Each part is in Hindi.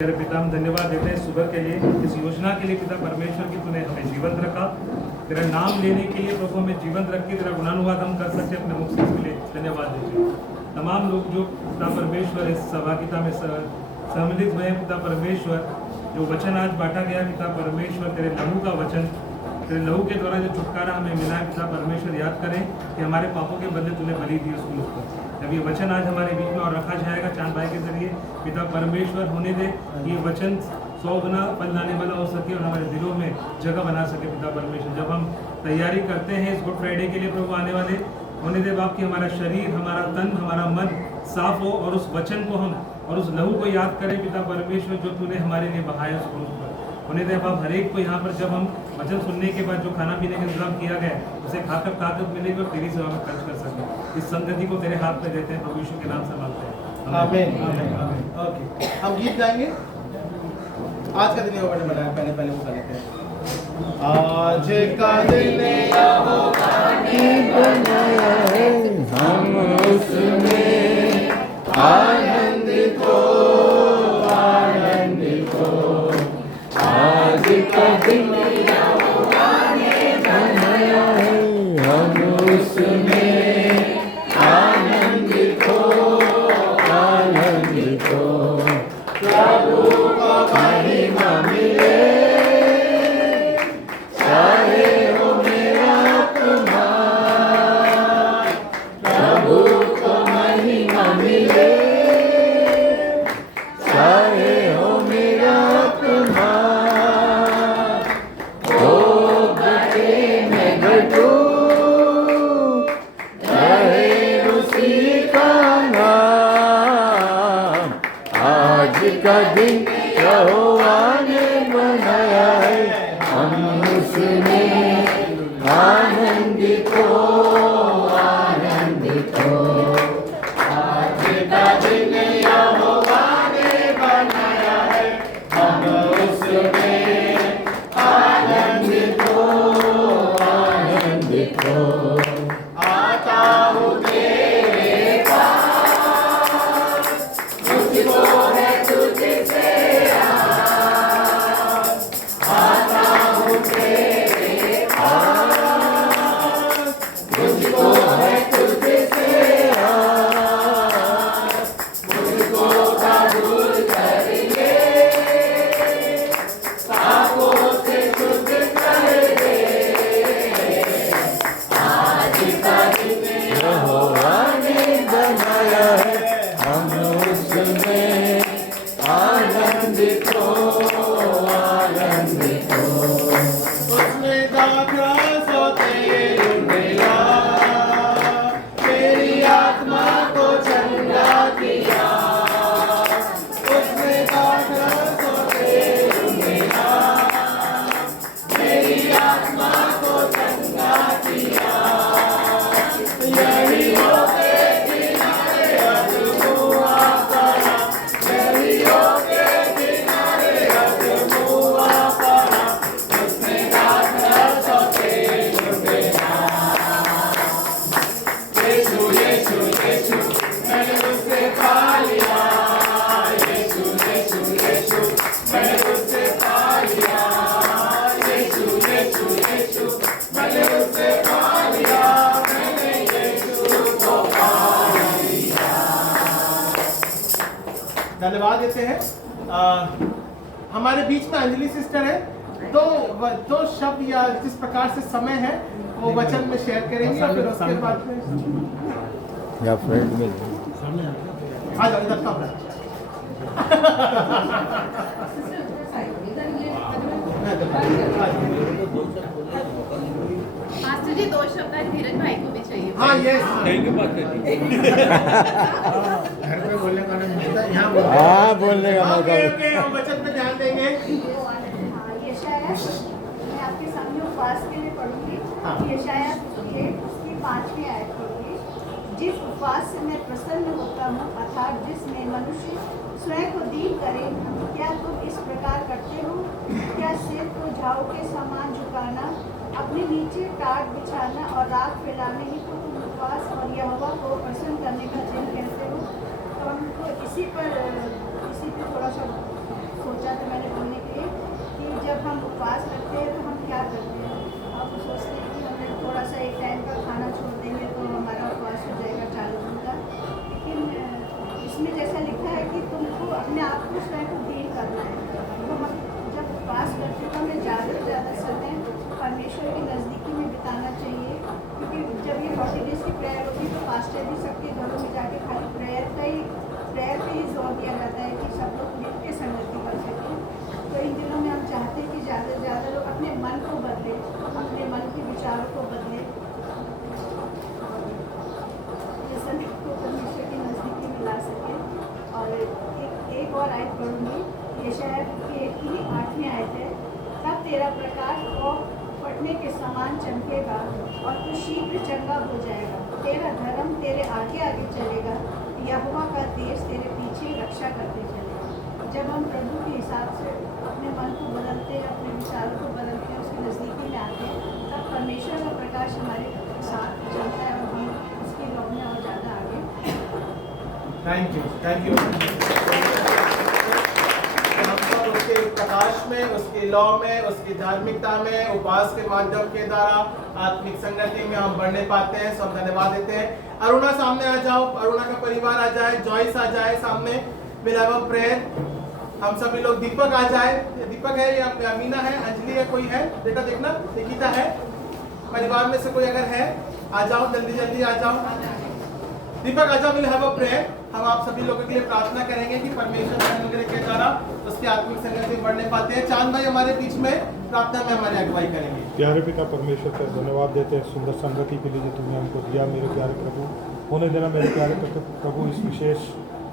तेरे पिता हम धन्यवाद देते हैं सुबह के लिए, इस योजना के लिए पिता परमेश्वर की तूने हमें जीवंत रखा। तेरा नाम लेने के लिए प्रभु हमें जीवंत रख के तेरा गुणानुवाद हम कर सकते अपने मुख से, इसके लिए धन्यवाद देते हैं। तमाम लोग जो पिता परमेश्वर इस सहभागिता में सम्मिलित हुए हैं पिता परमेश्वर, जो वचन आज बांटा गया पिता परमेश्वर, तेरे लहू का वचन, तेरे लहू के द्वारा जो छुटकारा हमें मिला है पिता परमेश्वर, याद करें कि हमारे पापों के बदले तूने बलि दी उसको मुझ पर। जब ये वचन आज हमारे बीच में और रखा जाएगा चांद भाई के जरिए, पिता परमेश्वर होने दे ये वचन 100 गुना फल लाने वाला हो सके और हमारे दिलों में जगह बना सके पिता परमेश्वर। जब हम तैयारी करते हैं इस गुड फ्राइडे के लिए प्रभु आने वाले, होने दे बाप कि हमारा शरीर, हमारा तन, हमारा मन साफ हो और उस वचन को हम और उस लहू को याद करें पिता परमेश्वर, जो तूने हमारे लिए बहाया उस क्रूस पर। होने दे बाप हर एक को यहाँ पर जब हम वचन सुनने के बाद जो खाना पीने का इंतजाम किया गया उसे खाकर ताकत मिलेगी और तेरी सेवा में खर्च कर सकें। इस संगति को तेरे हाथ में देते हैं प्रभु यीशु के नाम से मांगते हैं, आमीन आमीन। ओके, हम गीत गाएंगे। आज का दिन यहोवा ने बनाया, पहले वो कर लेते हैं। आज का दिन यहोवा ने बनाया है, हम उसमें आनंदित हो, आनंदित हो। आज का दिन यहोवा ने बनाया है, हम उसमें आनंदित हो, आनंदित हो। प्रभु को महिमा मिले, चाहे हो मेरा आत्मा। प्रभु को महिमा मिले, चाहे हो मेरा आत्मा। ओ घटे मैं घटूं, रहे उसी का नाम। आज का दिन यहोवा ने बनाया है, हम उसमें आनंदित हो, आनंदित हो। आज का दिन यहोवा ने बनाया है, हम उसमें आनंदित हो, आनंदित हो। आता हूँ तेरे पास, मुझको है तुझसे आस। आता हूँ तेरे पास, मुझको है तुझसे आस। मुझको का दूर कर ले, पापों से शुद्ध कर दे। आज का दिन यहोवा ने बनाया है, हम उसमें आनंदित हो, आनंदित हो। उसमें दाखरस होते उंडेला, मेरी आत्मा को चंगा किया। उसमें दाखरस होते उंडेला, मेरी आत्मा को चंगा किया। यही होके किनारे अजमुआ पड़ा, यही होके किनारे अजमुआ पड़ा। उसमें दाखरस होते उंडेला। यीशु यीशु यीशु मैंने उससे पा लिया, यीशु यीशु यीशु मैंने उससे पा लिया, यीशु यीशु यीशु मैंने उससे पा लिया, मैंने यीशु को पा लिया। धन्यवाद देते हैं। हमारे बीच में अंजलि सिस्टर है, दो शब्द या जिस प्रकार से समय है वो वचन में शेयर करेंगे और फिर उसके बाद में या फ्रेंड में आ जाओ इधर कब मास्टर जी 2 शब्द आज धीरज भाई को भी चाहिए। हाँ ये घर पे बोलने का नहीं मिलता, यहाँ हाँ बोलने का मौका ओके ओके, हम वचन पे ध्यान देंगे। यशाया, मैं आपके सामने उपवास के लिए पढ़ूंगी। यशाया 1 उसकी 5वीं आयत होगी। जिस उपवास से मैं प्रसन्न होता हूँ, अर्थात जिसमें मनुष्य स्वयं को दीन करे, क्या तुम इस प्रकार करते हो? क्या सिर को झाऊ के समान झुकाना, अपने नीचे टाट बिछाना और राख फैलाने ही को तुम उपवास और यहोवा को प्रसन्न करने का दिन कहते हो? तो हमको इसी पे थोड़ा सा परमेश्वर की नज़दीकी में बिताना चाहिए, क्योंकि जब ये 40 डेज की प्रेयर होती है तो पास्टर भी सबके घरों में जाके खाली प्रेयर पे ही जोर दिया जाता है कि सब लोग मिल के संगति कर सकें। तो इन दिनों में हम चाहते हैं कि ज़्यादा से ज़्यादा लोग अपने मन को बदलें, अपने मन के विचारों को बदलें, ये समय को परमेश्वर की नज़दीकी में ला सकें। और एक और आयत पढ़ूंगी, यशायाह की 8वीं आयत है। तब तेरा प्रकाश और फटने के समान चमकेगा और तू शीघ्र चंगा हो जाएगा। तेरा धर्म तेरे आगे आगे चलेगा, यहोवा का देश तेरे पीछे रक्षा करते चलेगा। जब हम प्रभु के हिसाब से अपने मन को बदलते हैं, अपने विचारों को बदलते हैं, उसकी नज़दीकी में आते हैं, तब परमेश्वर का प्रकाश हमारे साथ चलता है और हम उसकी लौ में और ज़्यादा आगे। Thank you. हम सब उसके प्रकाश में, उसकी लौ में, उसकी धार्मिकता में, उपवास के माध्यम के द्वारा आत्मिक संगति में हम बढ़ने पाते हैं। सब धन्यवाद देते हैं। अरुणा सामने आ जाओ, अरुणा का परिवार आ जाए, जॉयस आ जाए सामने, विल हैव अ प्रेयर। हम सभी लोग, दीपक आ जाए, दीपक है या मीना है, अंजलि है, कोई है बेटा, देखना निकिता है, परिवार में से कोई अगर है आ जाओ, जल्दी जल्दी आ जाओ। दीपक आजा, विल हैव अ प्रेयर। हम आप सभी लोगों के लिए प्रार्थना करेंगे कि परमेश्वर के अनुग्रह के द्वारा उसकी आत्मिक संगति में बढ़ने पाते हैं। चांद भाई हमारे बीच में प्रार्थना में हमारी अगुवाई करेंगे। प्यारे पिता परमेश्वर का धन्यवाद देते हैं सुंदर संगति के लिए जो तुमने हमको दिया मेरे प्यारे प्रभु। होने देना मेरे प्यारे प्रभु इस विशेष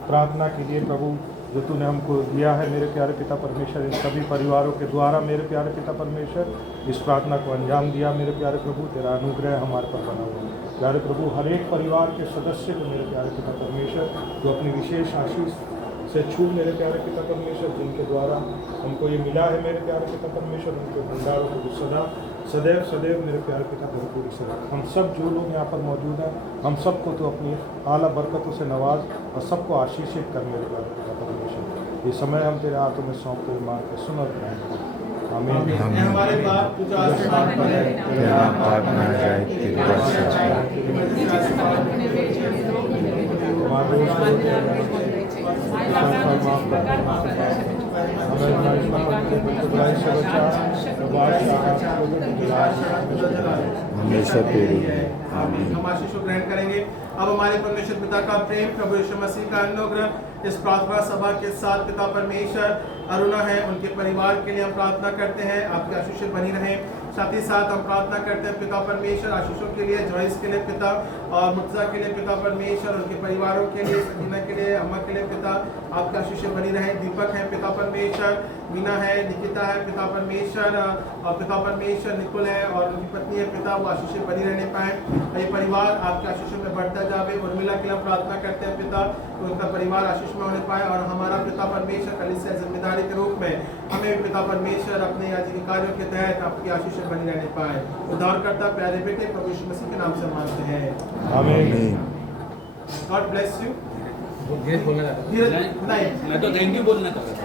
प्रार्थना के लिए प्रभु जो तूने हमको दिया है मेरे प्यारे पिता परमेश्वर, इन सभी परिवारों के द्वारा मेरे प्यारे पिता परमेश्वर इस प्रार्थना को अंजाम दिया मेरे प्यारे प्रभु। तेरा अनुग्रह हमारे पर बना हुआ है प्यारे प्रभु। हर एक परिवार के सदस्य को मेरे प्यारे पिता परमेश्वर जो अपनी विशेष आशीष से छू मेरे प्यारे पिता परमेश्वर, जिनके द्वारा हमको ये मिला है मेरे प्यारे पिता परमेश्वर, उनके भंडारों को सदा सदैव सदैव मेरे प्यारे पिता भरपूरी से रख। हम सब जो लोग यहाँ पर मौजूद हैं, हम सबको तो अपनी आला बरकतों से नवाज और सबको आशीषित कर मेरे प्यारे पिता परमेश्वर। ये समय हम तेरे हाथों में सौंपते हुए मांग के सुन और ग्रहण करें। आमीन। हमारे बाप जो आसमान पर है, तेरा नाम पाक माना जाए, तेरी हमेशा तेरी है। आमीन। हम आशीष को ग्रहण करेंगे। अब हमारे परमेश्वर पिता का प्रेम, प्रभु यीशु मसीह का अनुग्रह इस प्रार्थना सभा के साथ पिता परमेश्वर अरुणा है उनके परिवार के लिए हम प्रार्थना करते हैं, आपके आशीष बनी रहे। साथ ही साथ हम प्रार्थना करते हैं पिता परमेश्वर आशीषों के लिए, जॉइस के लिए पिता और मुर्तजा के लिए पिता परमेश्वर, उनके परिवारों के लिए, सकीना के लिए, अम्मा के लिए पिता आपका आशीष बनी रहे। दीपक है पिता परमेश्वर, मीना है, निकिता है पिता परमेश्वर और पिता परमेश्वर निकुल है और उनकी पत्नी है पिता, वो आशीष बनी रहने पाए। ये परिवार आपके आशीषों में बढ़ता जावे। उर्मिला के लिए प्रार्थना करते हैं पिता तो उनका परिवार आशीष में होने पाए और हमारा पिता परमेश्वर कलीसिया जिम्मेदारी के रूप में हमें पिता परमेश्वर अपने आजीविका कार्यों के तहत आपकी आशीष बनी रहने पाए। उद्धारकर्ता प्यारे बेटे प्रभु यीशु मसीह के नाम से मांगते हैं, आमीन। God bless you. धीरज बोलना नहीं मैं तो थैंक यू बोलना चाहता